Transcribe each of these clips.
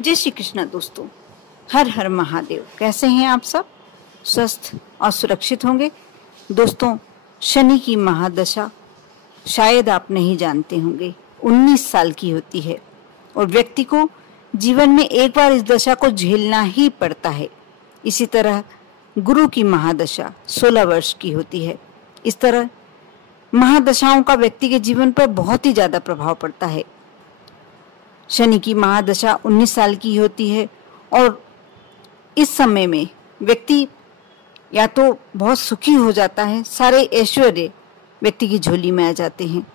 जय श्री कृष्णा दोस्तों। हर हर महादेव। कैसे हैं आप सब? स्वस्थ और सुरक्षित होंगे। दोस्तों, शनि की महादशा शायद आप नहीं जानते होंगे, 19 साल की होती है और व्यक्ति को जीवन में एक बार इस दशा को झेलना ही पड़ता है। इसी तरह गुरु की महादशा 16 वर्ष की होती है। इस तरह महादशाओं का व्यक्ति के जीवन पर बहुत ही ज्यादा प्रभाव पड़ता है। शनि की महादशा 19 साल की होती है और इस समय में व्यक्ति या तो बहुत सुखी हो जाता है, सारे ऐश्वर्य व्यक्ति की झोली में आ जाते हैं,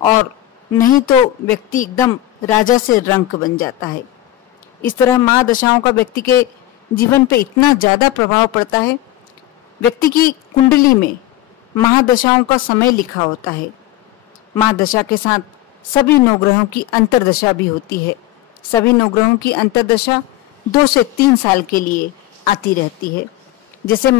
और नहीं तो व्यक्ति एकदम राजा से रंक बन जाता है। इस तरह महादशाओं का व्यक्ति के जीवन पे इतना ज्यादा प्रभाव पड़ता है। व्यक्ति की कुंडली में महादशाओं का समय लिखा होता है। महादशा के साथ सभी नवग्रहों की अंतर्दशा भी होती है। सभी नवग्रहों की अंतर्दशा 2 से 3 साल के लिए आती रहती है। जैसे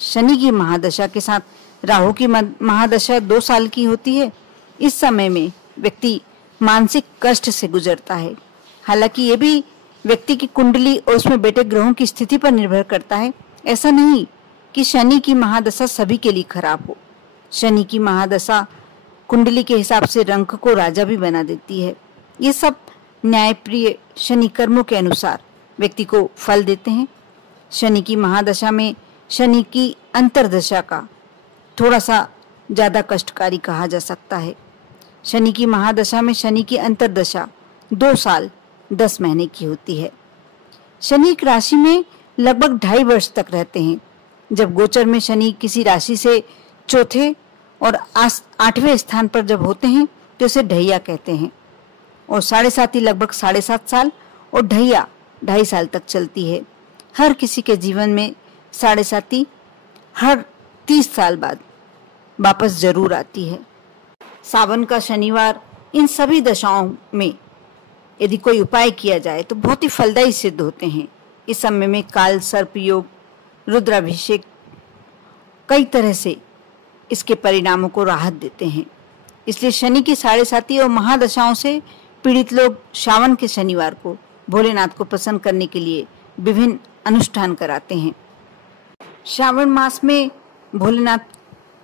शनि की महादशा के साथ राहु की महादशा 2 साल की होती है। इस समय में व्यक्ति मानसिक कष्ट से गुजरता है। हालांकि ये भी व्यक्ति की कुंडली और उसमें बैठे ग्रहों की स्थिति पर निर्भर करता है। ऐसा नहीं कि शनि की महादशा सभी के लिए खराब हो। शनि की महादशा कुंडली के हिसाब से रंक को राजा भी बना देती है। ये सब न्यायप्रिय शनि कर्मों के अनुसार व्यक्ति को फल देते हैं। शनि की महादशा में शनि की अंतर्दशा का थोड़ा सा ज्यादा कष्टकारी कहा जा सकता है। शनि की महादशा में शनि की अंतर्दशा 2 साल 10 महीने की होती है। शनि एक राशि में लगभग 2.5 वर्ष तक रहते हैं। जब गोचर में शनि किसी राशि से चौथे और 8वें स्थान पर जब होते हैं तो इसे ढैया कहते हैं। और 7.5 लगभग 7.5 साल और ढैया 2.5 साल तक चलती है। हर किसी के जीवन में 7.5 हर 30 साल बाद वापस जरूर आती है। सावन का शनिवार इन सभी दशाओं में यदि कोई उपाय किया जाए तो बहुत ही फलदायी सिद्ध होते हैं। इस समय में काल सर्प योग, रुद्राभिषेक कई तरह से इसके परिणामों को राहत देते हैं। इसलिए शनि की 7.5 और महादशाओं से पीड़ित लोग श्रावण के शनिवार को भोलेनाथ को प्रसन्न करने के लिए विभिन्न अनुष्ठान कराते हैं। श्रावण मास में भोलेनाथ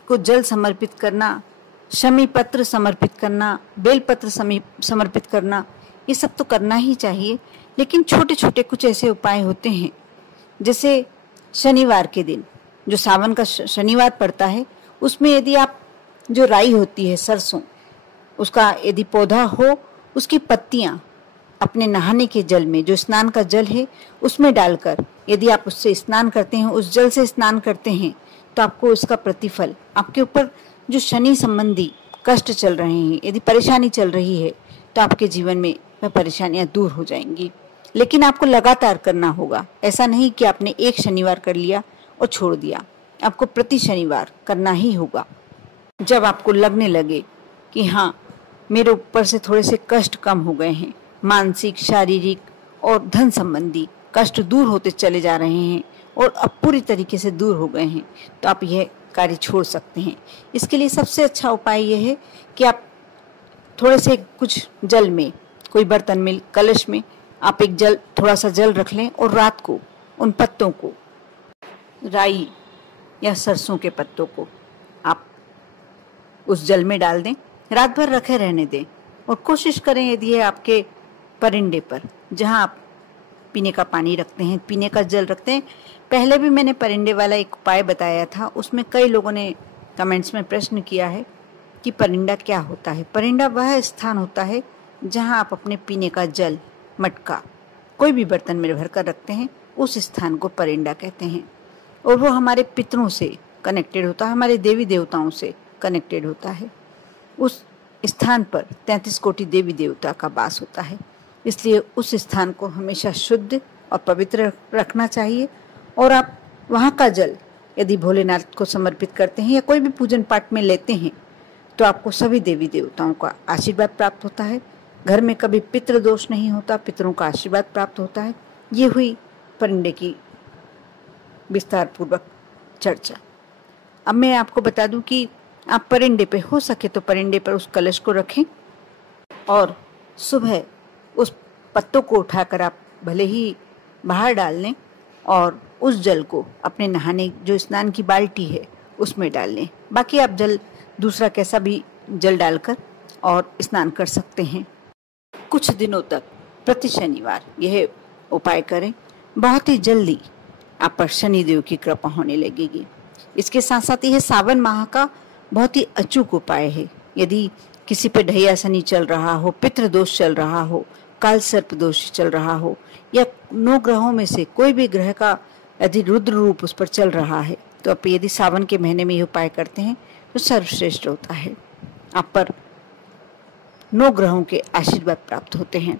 को जल समर्पित करना, शमी पत्र समर्पित करना, बेलपत्र समर्पित करना, ये सब तो करना ही चाहिए। लेकिन छोटे छोटे कुछ ऐसे उपाय होते हैं, जैसे शनिवार के दिन जो सावन का शनिवार पड़ता है, उसमें यदि आप जो राई होती है, सरसों, उसका यदि पौधा हो, उसकी पत्तियां अपने नहाने के जल में, जो स्नान का जल है, उसमें डालकर यदि आप उससे स्नान करते हैं, उस जल से स्नान करते हैं, तो आपको इसका प्रतिफल, आपके ऊपर जो शनि संबंधी कष्ट चल रहे हैं, यदि परेशानी चल रही है, तो आपके जीवन में वह परेशानियां दूर हो जाएंगी। लेकिन आपको लगातार करना होगा। ऐसा नहीं कि आपने एक शनिवार कर लिया और छोड़ दिया। आपको प्रति शनिवार करना ही होगा। जब आपको लगने लगे कि हाँ, मेरे ऊपर से थोड़े से कष्ट कम हो गए हैं, मानसिक, शारीरिक और धन संबंधी कष्ट दूर होते चले जा रहे हैं और अब पूरी तरीके से दूर हो गए हैं, तो आप यह कार्य छोड़ सकते हैं। इसके लिए सबसे अच्छा उपाय यह है कि आप थोड़े से कुछ जल में, कोई बर्तन में, कलश में आप थोड़ा सा जल रख लें और रात को उन पत्तों को, राई या सरसों के पत्तों को आप उस जल में डाल दें, रात भर रखे रहने दें। और कोशिश करें, यदि ये आपके परिंदे पर, जहां आप पीने का पानी रखते हैं, पीने का जल रखते हैं, पहले भी मैंने परिंदे वाला एक उपाय बताया था। उसमें कई लोगों ने कमेंट्स में प्रश्न किया है कि परिंदा क्या होता है। परिंदा वह स्थान होता है जहां आप अपने पीने का जल, मटका, कोई भी बर्तन में भर कर रखते हैं, उस स्थान को परिंदा कहते हैं। और वो हमारे पितरों से कनेक्टेड होता है, हमारे देवी देवताओं से कनेक्टेड होता है। उस स्थान पर 33 कोटि देवी देवता का वास होता है। इसलिए उस स्थान को हमेशा शुद्ध और पवित्र रखना चाहिए। और आप वहाँ का जल यदि भोलेनाथ को समर्पित करते हैं या कोई भी पूजन पाठ में लेते हैं, तो आपको सभी देवी देवताओं का आशीर्वाद प्राप्त होता है। घर में कभी पितृ दोष नहीं होता, पितरों का आशीर्वाद प्राप्त होता है। ये हुई परिंदे की विस्तार पूर्वक चर्चा। अब मैं आपको बता दूं कि आप परिंदे पे, हो सके तो परिंदे पर उस कलश को रखें और सुबह उस पत्तों को उठाकर आप भले ही बाहर डाल लें और उस जल को अपने नहाने जो स्नान की बाल्टी है उसमें डाल लें। बाकी आप जल दूसरा कैसा भी जल डालकर और स्नान कर सकते हैं। कुछ दिनों तक प्रति शनिवार यह उपाय करें, बहुत ही जल्दी आप पर शनिदेव की कृपा होने लगेगी। इसके साथ साथ यह सावन माह का बहुत ही अचूक उपाय है। यदि किसी पे ढैया शनि चल रहा हो, पितृ दोष चल रहा हो, काल सर्प दोष चल रहा हो, या 9 ग्रहों में से कोई भी ग्रह का यदि रुद्र रूप उस पर चल रहा है, तो आप यदि सावन के महीने में ये उपाय करते हैं तो सर्वश्रेष्ठ होता है। आप पर 9 ग्रहों के आशीर्वाद प्राप्त होते हैं।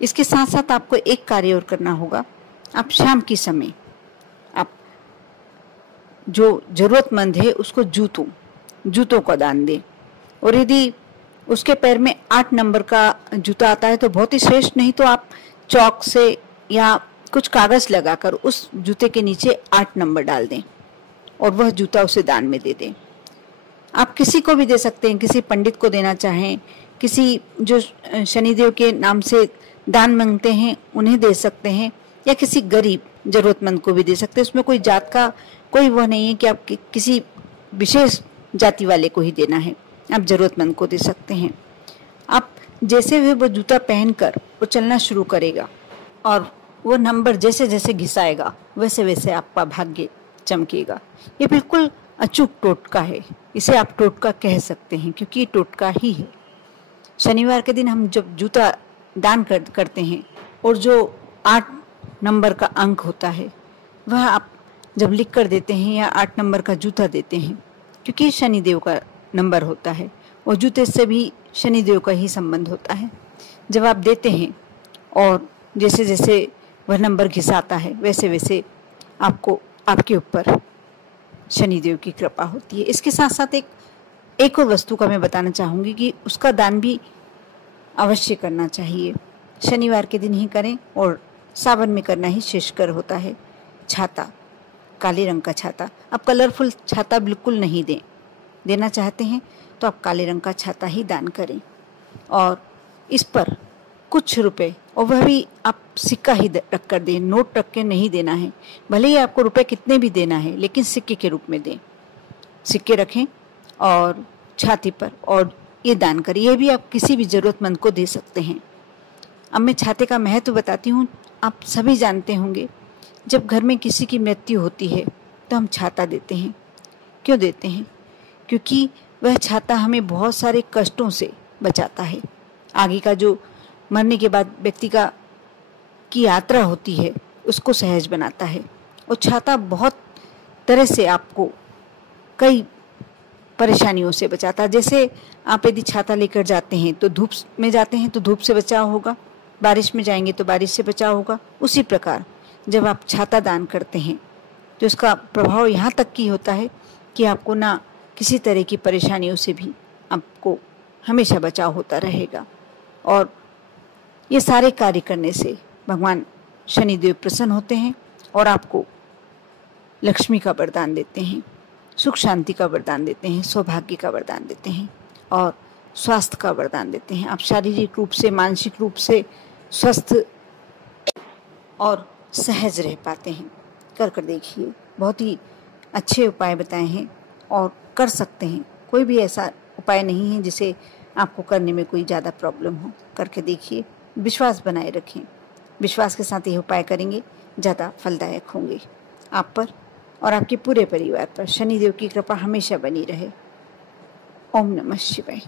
इसके साथ साथ आपको एक कार्य और करना होगा। आप शाम के समय आप जो जरूरतमंद है उसको जूतों का दान दें। और यदि उसके पैर में 8 नंबर का जूता आता है तो बहुत ही श्रेष्ठ, नहीं तो आप चौक से या कुछ कागज लगाकर उस जूते के नीचे 8 नंबर डाल दें और वह जूता उसे दान में दे दें। आप किसी को भी दे सकते हैं, किसी पंडित को देना चाहें, किसी जो शनिदेव के नाम से दान मांगते हैं उन्हें दे सकते हैं, या किसी गरीब जरूरतमंद को भी दे सकते हैं। उसमें कोई जात का कोई वो नहीं है कि आप किसी विशेष जाति वाले को ही देना है, आप जरूरतमंद को दे सकते हैं। आप जैसे भी वो जूता पहनकर वो चलना शुरू करेगा और वो नंबर जैसे जैसे घिसाएगा वैसे वैसे आपका भाग्य चमकेगा। ये बिल्कुल अचूक टोटका है, इसे आप टोटका कह सकते हैं क्योंकि ये टोटका ही है। शनिवार के दिन हम जब जूता दान करते हैं और जो 8 नंबर का अंक होता है वह आप जब लिख कर देते हैं या 8 नंबर का जूता देते हैं, क्योंकि शनिदेव का नंबर होता है और जूते से भी शनिदेव का ही संबंध होता है। जब आप देते हैं और जैसे जैसे वह नंबर घिसाता है वैसे वैसे आपको आपके ऊपर शनिदेव की कृपा होती है। इसके साथ साथ एक और वस्तु का मैं बताना चाहूँगी कि उसका दान भी अवश्य करना चाहिए। शनिवार के दिन ही करें और सावन में करना ही श्रेष्ठकर होता है। छाता, काले रंग का छाता। आप कलरफुल छाता बिल्कुल नहीं देना चाहते हैं तो आप काले रंग का छाता ही दान करें और इस पर कुछ रुपए, और वह भी आप सिक्का ही रख कर दें, नोट रख के नहीं देना है। भले ही आपको रुपए कितने भी देना है लेकिन सिक्के के रूप में दें। सिक्के रखें और छाती पर और ये दान करें। ये भी आप किसी भी ज़रूरतमंद को दे सकते हैं। अब मैं छाते का महत्व बताती हूँ। आप सभी जानते होंगे जब घर में किसी की मृत्यु होती है तो हम छाता देते हैं। क्यों देते हैं? क्योंकि वह छाता हमें बहुत सारे कष्टों से बचाता है। आगे का जो मरने के बाद व्यक्ति की यात्रा होती है उसको सहज बनाता है। और छाता बहुत तरह से आपको कई परेशानियों से बचाता है। जैसे आप यदि छाता लेकर जाते हैं तो धूप में जाते हैं तो धूप से बचाव होगा, बारिश में जाएंगे तो बारिश से बचाव होगा। उसी प्रकार जब आप छाता दान करते हैं तो इसका प्रभाव यहाँ तक की होता है कि आपको ना किसी तरह की परेशानियों से भी आपको हमेशा बचाव होता रहेगा। और ये सारे कार्य करने से भगवान शनिदेव प्रसन्न होते हैं और आपको लक्ष्मी का वरदान देते हैं, सुख शांति का वरदान देते हैं, सौभाग्य का वरदान देते हैं और स्वास्थ्य का वरदान देते हैं। आप शारीरिक रूप से, मानसिक रूप से स्वस्थ और सहज रह पाते हैं। कर देखिए, बहुत ही अच्छे उपाय बताए हैं और कर सकते हैं। कोई भी ऐसा उपाय नहीं है जिसे आपको करने में कोई ज़्यादा प्रॉब्लम हो। करके देखिए, विश्वास बनाए रखें। विश्वास के साथ ये उपाय करेंगे, ज़्यादा फलदायक होंगे। आप पर और आपके पूरे परिवार पर शनिदेव की कृपा हमेशा बनी रहे। ओम नमः शिवाय।